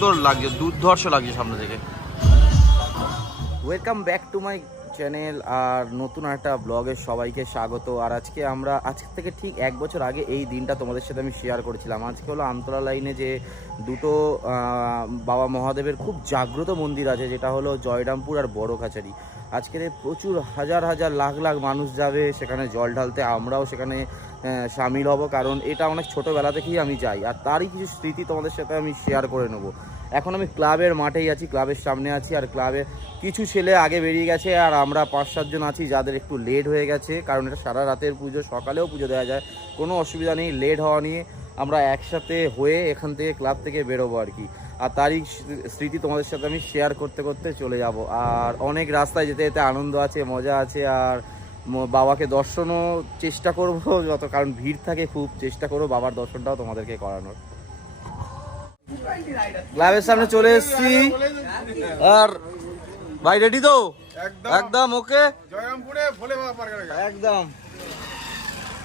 সুন্দর লাগছে, দুর্ধর্ষ লাগছে সামনে থেকে। Welcome back to my channel আর নতুন একটা ব্লগে সবাইকে স্বাগত। আর আজকে আমরা, আজকে থেকে ঠিক এক বছর আগে এই দিনটা তোমাদের সাথে আমি শেয়ার করেছিলাম। আজকে হলো আমতলা লাইনে যে দুটো বাবা মহাদেবের খুব জাগ্রত মন্দির আছে, যেটা হলো জয়রামপুর আর বড় কাছারি আজকে প্রচুর হাজার হাজার লাখ লাখ মানুষ যাবে, সেখানে জল ঢালতে। আমরাও সেখানে সামিল হব, কারণ এটা অনেক ছোটোবেলা থেকেই আমি যাই আর তারই কিছু স্মৃতি তোমাদের সাথে আমি শেয়ার করে নেব। এখন আমি ক্লাবের মাঠেই আছি, ক্লাবের সামনে আছি, আর ক্লাবে কিছু ছেলে আগে বেরিয়ে গেছে, আর আমরা পাঁচ সাতজন আছি যাদের একটু লেট হয়ে গেছে, কারণ এটা সারা রাতের পুজো, সকালেও পুজো দেওয়া যায়। কোনো অসুবিধা নেই লেট হওয়া নিয়ে আমরা একসাথে হয়ে এখান থেকে ক্লাব থেকে বেরোবো আর কি। আর তারই স্মৃতি তোমাদের সাথে আমি শেয়ার করতে করতে চলে যাব। আর অনেক রাস্তায় যেতে যেতে আনন্দ আছে, মজা আছে, আর বাবাকে দর্শনও চেষ্টা করব যত কারণ ভিড় থাকে খুব চেষ্টা করব বাবার দর্শনটাও তোমাদেরকে করানোর। ক্লাবের সামনে চলে এসছি। আর ভাই রেডি তো? একদম। ওকে। একদম।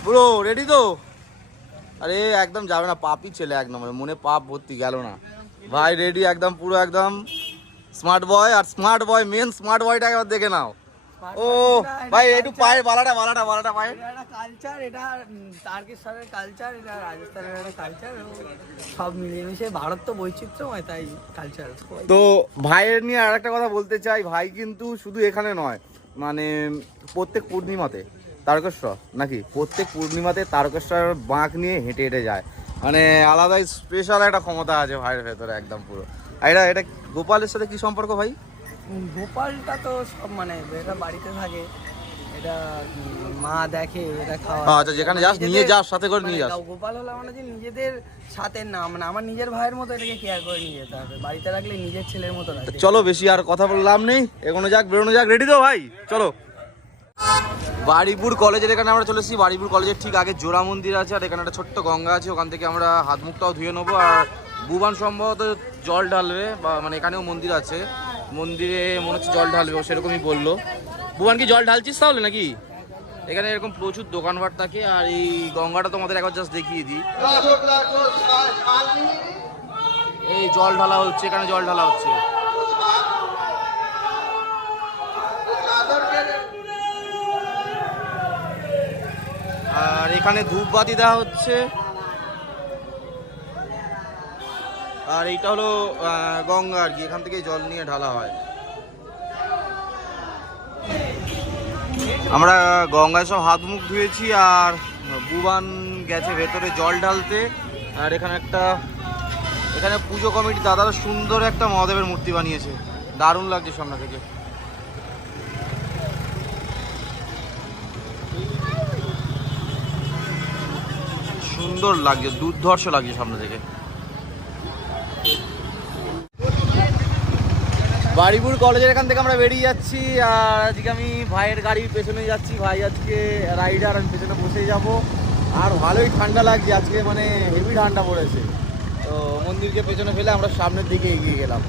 পুরো রেডি তো? আরে একদম যাবে না পাপই ছেলে এক নম্বরে। মনে পাপ ভর্তি গেল না। ভাই রেডি একদম পুরো একদম। স্মার্ট বয় আর স্মার্ট বয় মেন স্মার্ট বয়টা একবার দেখে নাও। ও ভাই একটু পায়ে বালাটা বালাটা বালাটা পায়ে। এটা কালচার এটা তারকেশ্বরের কালচার এটা রাজস্থানের একটা কালচার সব মিলেমিশে ভারত তো বৈচিত্র্যময় তাই কালচার তো ভাইয়ের নিয়ে আর একটা কথা বলতে চাই ভাই কিন্তু শুধু এখানে নয় মানে প্রত্যেক পূর্ণিমাতে তারকেশ্বর নাকি? প্রত্যেক পূর্ণিমাতে তারকেশ্বর বাঁক নিয়ে হেঁটে হেঁটে যায়। মানে আলাদাই স্পেশাল একটা ক্ষমতা আছে ভাইয়ের ভেতরে একদম পুরো। এটা এটা গোপালের সাথে কি সম্পর্ক ভাই? গোপালটা তো সব মানে এটা বাড়িতে থাকে এটা মা দেখে এটা খাওয়া আচ্ছা, যেখানে যাস, নিয়ে যাস, সাথে করে নিয়ে মানে যাস। গোপাল হলো মানে যে নিজেদের সাথে না মানে আমার নিজের ভাইয়ের মতো এটাকে কেয়ার করে নিয়ে যেতে হবে বাড়িতে রাখলে নিজের ছেলের মতো রাখে চলো বেশি আর কথা বললাম নেই এগোনো যাক বেরোনো যাক রেডি তো ভাই? চলো। বাড়িপুর কলেজের এখানে আমরা চলে এসেছি বাড়িপুর কলেজের ঠিক আগে জোড়া মন্দির আছে আর এখানে একটা ছোট্ট গঙ্গা আছে ওখান থেকে আমরা হাত মুখটাও ধুয়ে নেব আর বুবান সম্ভবত জল ঢালবে বা মানে এখানেও মন্দির আছে। মন্দিরে মনে হচ্ছে জল ঢালবে সেরকমই বলল। বুবান কি জল ঢালছিস তাহলে নাকি? এখানে এরকম প্রচুর দোকানপাট থাকে, আর এই গঙ্গাটা তোমাদের একবার জাস্ট দেখিয়ে দিই। এই জল ঢালা হচ্ছে, এখানে জল ঢালা হচ্ছে। আর এখানে ধূপবাতি দেওয়া হচ্ছে। আর এইটা হলো গঙ্গা আর কি, এখান থেকে জল নিয়ে ঢালা হয়। আমরা গঙ্গায় সব হাত মুখ ধুয়েছি আর বুবান গেছে ভেতরে জল ঢালতে। আর এখানে একটা, এখানে পুজো কমিটি, দাদারা সুন্দর একটা মহাদেবের মূর্তি বানিয়েছে। দারুণ লাগছে সামনে থেকে। সুন্দর লাগছে, দুর্ধর্ষ লাগছে সামনে থেকে। বাড়িপুর কলেজের এখান থেকে আমরা বেরিয়ে যাচ্ছি, আর আজকে আমি ভাইয়ের গাড়ির পেছনে যাচ্ছি। ভাই আজকে রাইডার আমি পেছনে বসে যাব। আর ভালোই ঠান্ডা লাগছে, আজকে মানে হেভি ঠান্ডা পড়েছে। তো মন্দিরকে পেছনে ফেলে আমরা সামনের দিকে এগিয়ে গেলাম।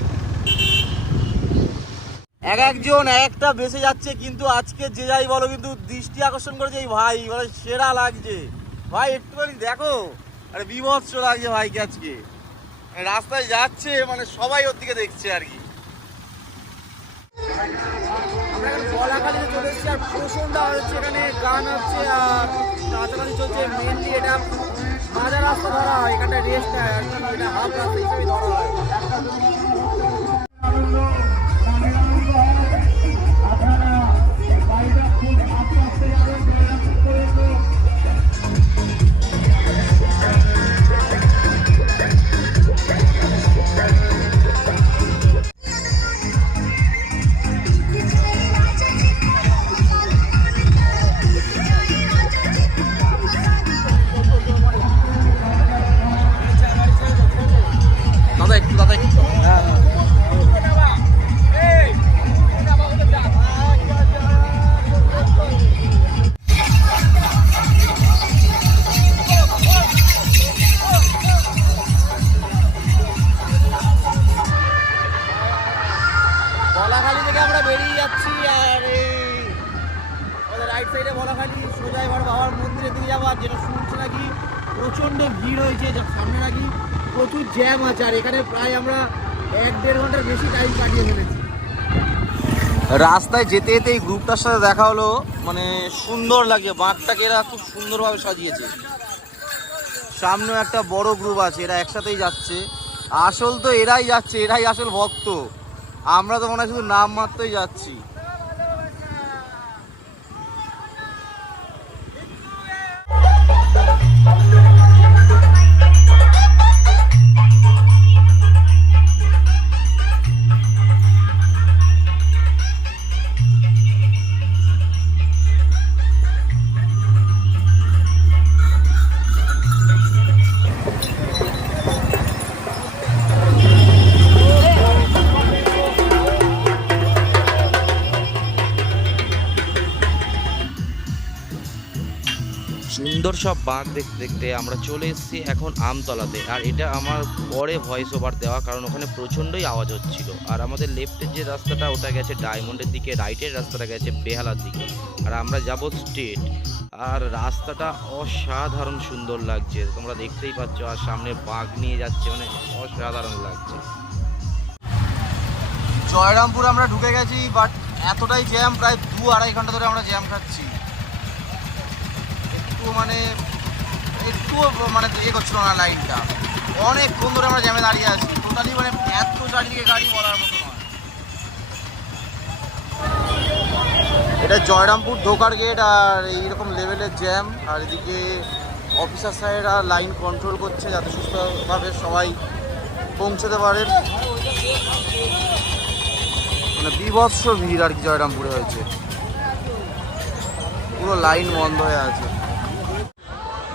এক একজন, এক একটা বেসে যাচ্ছে, কিন্তু আজকে যে যাই বলো, কিন্তু দৃষ্টি আকর্ষণ করেছে এই ভাই মানে সেরা লাগছে। ভাই, একটুখানি দেখো, আরে বিভৎস লাগছে ভাইকে আজকে। রাস্তায় যাচ্ছে মানে সবাই ওর দিকে দেখছে আর কি। আমরা এখন প্রচণ্ড হচ্ছে এখানে গান হচ্ছে, আর নাচানাচি চলছে মেনলি এটা মাজা রাস্তা ধরা হয় এখানটা রেস্ট হয় আর হাফ রাস্তা হিসেবে ধরা হয়। রাইট সাইডে বলাখালি সোজা এবার বাবার মন্দিরের দিকে যাব, আর যেটা শুনছি নাকি প্রচণ্ড ভিড় হয়েছে, যার সামনে নাকি প্রচুর জ্যাম আছে, আর এখানে প্রায় আমরা এক দেড় ঘণ্টার বেশি টাইম কাটিয়ে ফেলেছি। রাস্তায় যেতে যেতে এই গ্রুপটার সাথে দেখা হলো মানে সুন্দর লাগে বাঁকটাকে এরা খুব সুন্দরভাবে সাজিয়েছে। সামনেও একটা বড় গ্রুপ আছে, এরা একসাথেই যাচ্ছে। আসল তো এরাই যাচ্ছে, এরাই আসল ভক্ত। আমরা তো মনে হয় শুধু নাম মাত্রই যাচ্ছি। সুন্দর সব বাঁক দেখতে দেখতে আমরা চলে এসেছি এখন আমতলাতে। আর এটা আমার পরে ভয়েস ওভার দেওয়া, কারণ ওখানে প্রচণ্ডই আওয়াজ হচ্ছিল। আর আমাদের লেফটের যে রাস্তাটা, ওটা গেছে ডায়মন্ডের দিকে রাইটের রাস্তাটা গেছে বেহালার দিকে। আর আমরা যাব স্ট্রেট আর রাস্তাটা অসাধারণ সুন্দর লাগছে, তোমরা দেখতেই পাচ্ছ। আর সামনে বাঘ নিয়ে যাচ্ছে মানে অসাধারণ লাগছে। জয়রামপুর আমরা ঢুকে গেছি বাট এতটাই জ্যাম প্রায় দু আড়াই ঘণ্টা ধরে আমরা জ্যাম খাচ্ছি। একটু মানে একটু মানে এ করছিল না লাইনটা। অনেকক্ষণ ধরে আমরা জ্যামে দাঁড়িয়ে আছি। টোটালি মানে এত চারিদিকে গাড়ি বলার মতো নয়। এটা জয়রামপুর ঢোকার গেট আর এইরকম লেভেলের জ্যাম আর এদিকে অফিসার সাহেবরা লাইন কন্ট্রোল করছে যাতে সুস্থভাবে সবাই পৌঁছতে পারে। মানে বিভৎস ভিড় আর কি জয়রামপুরে হয়েছে। পুরো লাইন বন্ধ হয়ে আছে।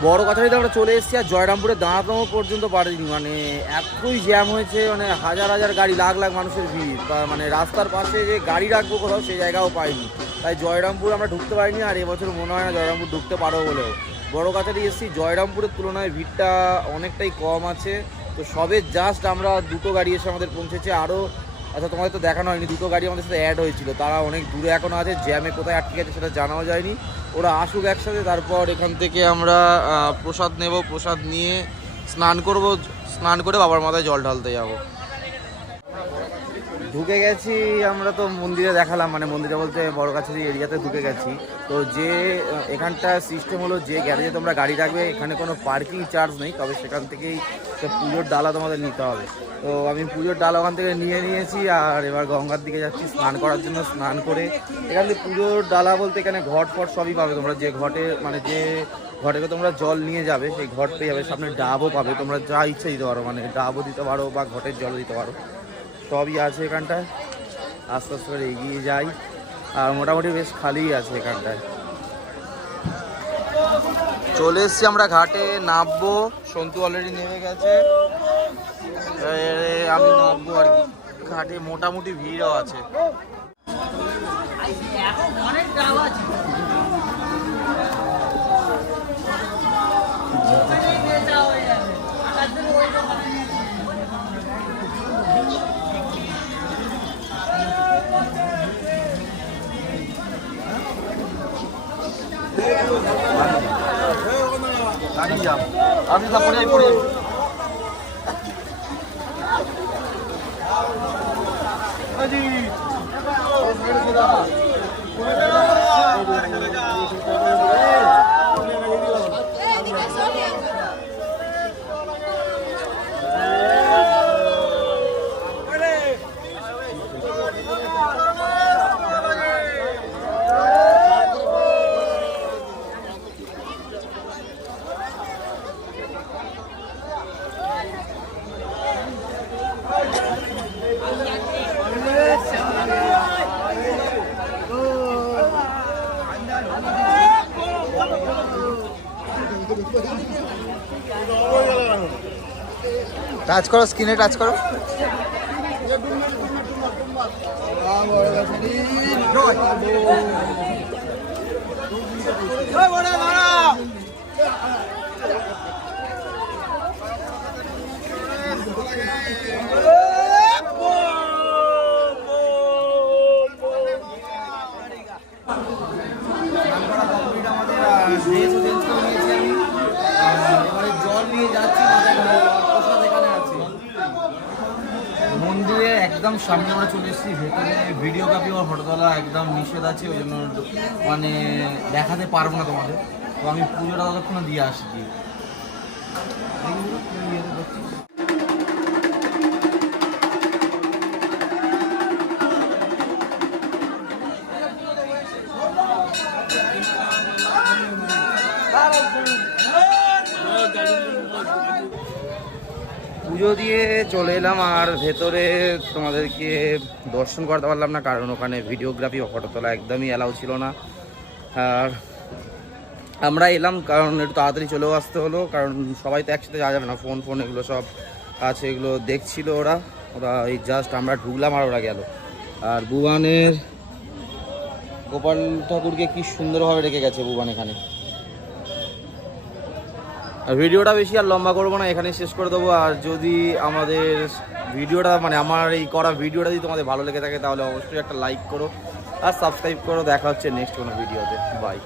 বড় কথা যদি আমরা চলে এসেছি আর জয়রামপুরে দাঁড়ানো পর্যন্ত পারিনি মানে এতই জ্যাম হয়েছে মানে হাজার হাজার গাড়ি, লাখ লাখ মানুষের ভিড়। বা মানে রাস্তার পাশে যে গাড়ি রাখব কোথাও সেই জায়গাও পাইনি। তাই জয়রামপুর আমরা ঢুকতে পারিনি, আর এবছর মনে হয় না জয়রামপুর ঢুকতে পারব বলেও। বড় কথাটি এসেছি, জয়রামপুরের তুলনায় ভিড়টা অনেকটাই কম আছে। তো সবে জাস্ট আমরা দুটো গাড়ি এসে আমাদের পৌঁছেছে। আরও আচ্ছা তোমাদের তো দেখানো হয়নি, দুটো গাড়ি আমাদের সাথে অ্যাড হয়েছিল। তারা অনেক দূরে এখনও আছে জ্যামে কোথায় আটকে গেছে সেটা জানাও যায়নি। ওরা আসুক একসাথে, তারপর এখান থেকে আমরা প্রসাদ নেব, প্রসাদ নিয়ে স্নান করব, স্নান করে বাবার মাথায় জল ঢালতে যাব। ঢুকে গেছি, আমরা তো মন্দিরে দেখালাম মানে মন্দিরে বলতে বড় কাছে এরিয়াতে ঢুকে গেছি। তো যে, এখানটা সিস্টেম হলো যে গ্যারেজে তোমরা গাড়ি রাখবে, এখানে কোনো পার্কিং চার্জ নেই, তবে সেখান থেকেই পুজোর ডালা তোমাদের নিতে হবে। তো আমি পুজোর ডালা ওখান থেকে নিয়ে নিয়েছি, আর এবার গঙ্গার দিকে যাচ্ছি স্নান করার জন্য স্নান করে। এখান থেকে পুজোর ডালা বলতে এখানে ঘট ফট সবই পাবে তোমরা, যে ঘটে মানে যে ঘটে তোমরা জল নিয়ে যাবে, সেই ঘট পেয়ে যাবে, সামনে ডাবও পাবে, তোমরা যা ইচ্ছে দিতে পারো মানে ডাবও দিতে পারো বা ঘটের জলও দিতে পারো। সবই আছে এখানটায়। আস্তে আস্তে করে এগিয়ে যাই। আর মোটামুটি বেশ খালি আছে এখানটায়। চলে এসছি আমরা ঘাটে, নামবো। সন্তু অলরেডি নেমে গেছে। আমি নামবো আর কি। ঘাটে মোটামুটি ভিড়ও আছে। এখন অনেক ডাব আছে দাঁড়িয়ে যাও আপনি না পড়ে যাই টাচ করো স্ক্রিনে টাচ করা কমপ্লিট আমাদের ড্রেসও চেঞ্জ করে নিয়েছি আমি আর এবারে জল নিয়ে যাচ্ছি মাথায় ঢালবো, আর প্রসাদ এখানে আছে মন্দির একদম সামনে আমরা চলে ও ভেতরে ভিডিওগ্রাফি বা ফটো তোলা একদম নিষেধ আছে, ওই জন্য মানে দেখাতে পারব না তোমাদের। তো আমি পুজোটা ততক্ষণে দিয়ে আসি পুজো দিয়ে চলে এলাম আর ভেতরে তোমাদেরকে দর্শন করতে পারলাম না, কারণ ওখানে ভিডিওগ্রাফি ফটো তোলা একদমই অ্যালাউ ছিল না। আর আমরা এলাম কারণ একটু তাড়াতাড়ি চলেও আসতে হলো, কারণ সবাই তো একসাথে যাওয়া যাবে না ফোন ফোন এগুলো সব আছে, এগুলো দেখছিল ওরা। ওরা এই জাস্ট আমরা ঢুকলাম আর ওরা গেল। আর বুবানের গোপাল ঠাকুরকে কি সুন্দরভাবে রেখে গেছে বুবান এখানে। ভিডিওটা বেশি আর লম্বা করব না এখানে শেষ করে দেবো। আর যদি আমাদের ভিডিওটা মানে আমার এই করা ভিডিওটা যদি তোমাদের ভালো লেগে থাকে, তাহলে অবশ্যই একটা লাইক করো আর সাবস্ক্রাইব করো। দেখা হচ্ছে নেক্সট কোনো ভিডিওতে। বাই